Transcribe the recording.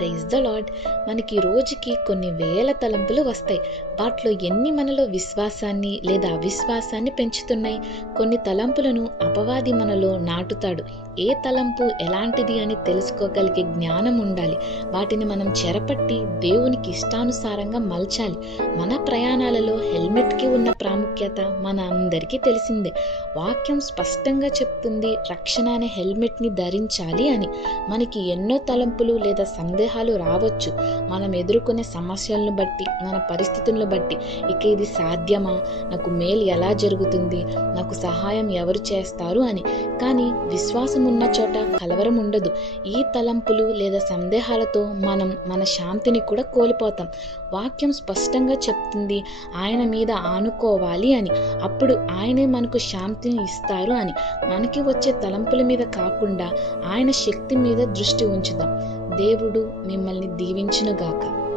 Praise the lord. మనకి రోజుకి కొన్ని వేల తలంపులు వస్తాయి. వాటిలో ఎన్ని మనలో విశ్వాసాన్ని లేదా అవిశ్వాసాన్ని పెంచుతున్నాయి? కొన్ని తలంపులను అపవాది మనలో నాటుతాడు. ఏ తలంపు ఎలాంటిది అని తెలుసుకోగలిగే జ్ఞానం ఉండాలి. వాటిని మనం చెరపట్టి దేవునికి ఇష్టానుసారంగా మలచాలి. మన ప్రయాణాలలో హెల్మెట్కి ఉన్న ప్రాముఖ్యత మన అందరికీ తెలిసిందే. వాక్యం స్పష్టంగా చెప్తుంది రక్షణ అనే హెల్మెట్ని ధరించాలి అని. మనకి ఎన్నో తలంపులు లేదా సందేహాలు రావచ్చు. మనం ఎదుర్కొనే సమస్యలను బట్టి, మన పరిస్థితులను బట్టి. ఇక ఇది సాధ్యమా? నాకు మేలు ఎలా జరుగుతుంది? నాకు సహాయం ఎవరు చేస్తారు అని. కానీ విశ్వాసం ఉన్న చోట కలవరం ఉండదు. ఈ తలంపులు లేదా సందేహాలతో మనం మన శాంతిని కూడా కోల్పోతాం. వాక్యం స్పష్టంగా చెప్తుంది ఆయన మీద ఆనుకోవాలి అని. అప్పుడు ఆయనే మనకు శాంతిని ఇస్తారు అని. మనకి వచ్చే తలంపుల మీద కాకుండా ఆయన శక్తి మీద దృష్టి ఉంచుదాం. దేవుడు మిమ్మల్ని దీవించునుగాక.